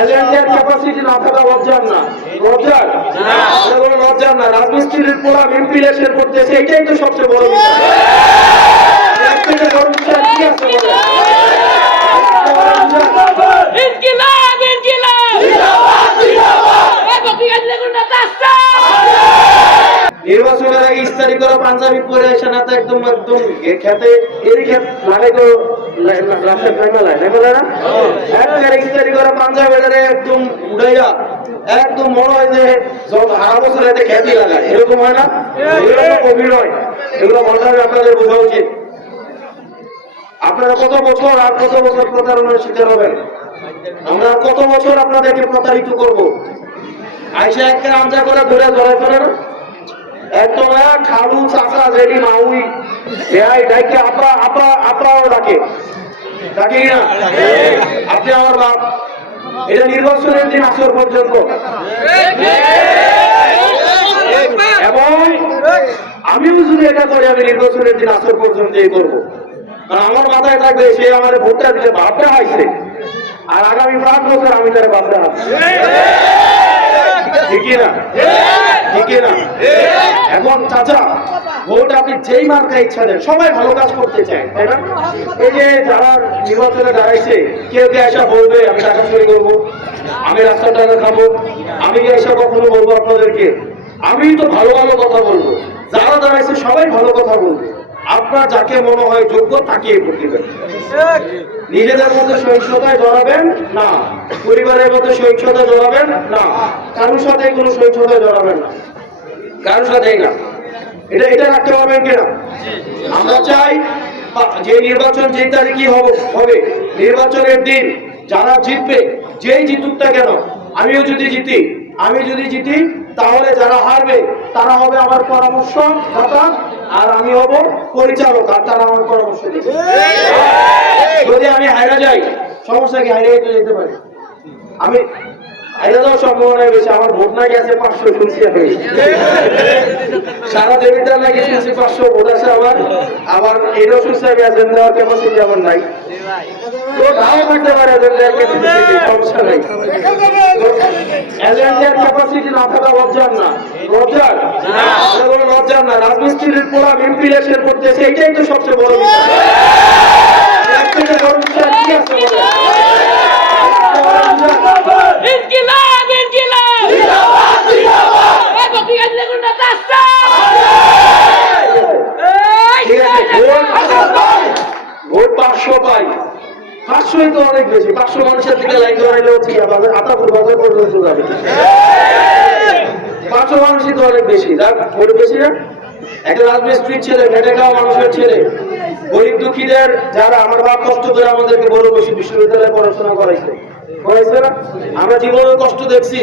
এজেন্টের ক্যাপাসিটি না থাকা লজ্জার না, লজ্জার কোনো লজ্জার না। রাজমিস্ত্রির পোলা এমপি ইলেকশন করতেছে, এটাই তো সবচেয়ে বড় বিষয়। এর থেকে বড় বিষয় কি আছে বলেন? ইনকিলাব ইনকিলাব জিন্দাবাদ জিন্দাবাদ এই বকিয়া দেখুন না তাস্তা নির্বাচনের আগে ইস্তারি করা পাঞ্জাবি পরে আসে না তো একদম একদম খেতে এরই খেত লাগে তো রাস্তায় নেমেলায় না একবারে ইস্তারি করা পাঞ্জাবিটারে একদম উড়াইয়া একদম মনে হয় যে যত হারা বছর এতে খ্যাতি লাগায়, এরকম হয় না? এগুলো অভিনয়, এগুলো মনে আপনাদের বোঝা উচিত। আপনারা কত বছর আর কত বছর প্রতারণার শিকার হবেন? আমরা কত বছর আপনাদেরকে প্রতারিত করব? আইসা একটা আমজা করে ধরে ধরে ফেলে না একদম খালু চাষা রেডি মাউই ডাইকে আপনারাও ডাকে ডাকি না? আপনি আমার বাপ। এটা নির্বাচনের দিন আসর পর্যন্ত, এবং আমিও যদি এটা করি আমি নির্বাচনের দিন আসর পর্যন্ত এই করবো। কারণ আমার মাথায় থাকবে সে আমার ভোটটা দিলে বাপটা হাইছে, আর আগামী 5 বছর আমি তার বাপটা হাসছি। ঠিকই না? ঠিকই না? এখন চাচা ভোট আপনি যেই মার্কা ইচ্ছা দেন, সবাই ভালো কাজ করতে চায়, তাই না? এই যে যারা নির্বাচনে দাঁড়াইছে, কেউ কে এসে বলবে আমি টাকা চুরি করবো, আমি রাস্তার টাকা খাবো, আমি কি এসে কখনো বলবো আপনাদেরকে? আমি তো ভালো ভালো কথা বলবো। যারা দাঁড়াইছে সবাই ভালো কথা বলবে। আপনার যাকে মনে হয় যোগ্য তাকে ভোট দিবেন। নিজেদের মধ্যে সহিংসতায় জড়াবেন না, পরিবারের মধ্যে সহিংসতায় জড়াবেন না, কারোর সাথে কোনো সহিংসতায় জড়াবেন না, কারোর সাথেই না। এটা রাখতে পারবেন কিনা? আমরা চাই যে নির্বাচন যে তারিখে হবে, নির্বাচনের দিন যারা জিতবে, যেই জিতুক না কেন, আমি যদি জিতি তাহলে যারা হারবে তারা হবে আমার পরামর্শদাতা, আর আমি হব পরিচালক, আর তারা আমার পরামর্শ দেবে। যদি আমি হাইরা যাই, সমস্যা কি? হাইরা যেতে পারি, আমি হাইরা যাওয়ার সম্ভাবনা বেশি। আমার ভোট না গেছে 500 শুনছি, সারা দেবিটা নাকি শুনছি 500 ভোট আছে আমার। আবার এটাও শুনছি আমি এজেন্ট দেওয়ার ক্যাপাসিটি আমার নাই, তো নাও থাকতে পারে এজেন্টের ক্যাপাসিটি, সমস্যা নাই। এজেন্টের ক্যাপাসিটি না থাকা লজ্জার না, লজ্জার কোনো লজ্জার না। রাজমিস্ত্রির পোলা এমপি ইলেকশন করতেছে, এটাই তো সবচেয়ে বড় বিষয়। এর থেকে বড় বিষয় কি আছে বলেন? ইনকিলাব ইনকিলাব জিন্দাবাদ জিন্দাবাদ এই বকিয়া দেখুন না তাস্তা ভোট 500 পাই, 500ই তো অনেক বেশি। 500 মানুষের থেকে লাইন ধরাইলেও ঠিক আছে, আতাপুর বাজার পর্যন্ত যাবে। 500 মানুষই তো অনেক বেশি, ভোট বেশি না? একটা রাজমিস্ত্রির ছেলে, খেটে খাওয়া মানুষের ছেলে, গরিব দুঃখীদের, যারা আমার বাপ কষ্ট করে আমাদেরকে বড় বসে বিশ্ববিদ্যালয়ে পড়াশোনা করাইছে না? আমরা জীবনে কষ্ট দেখছি,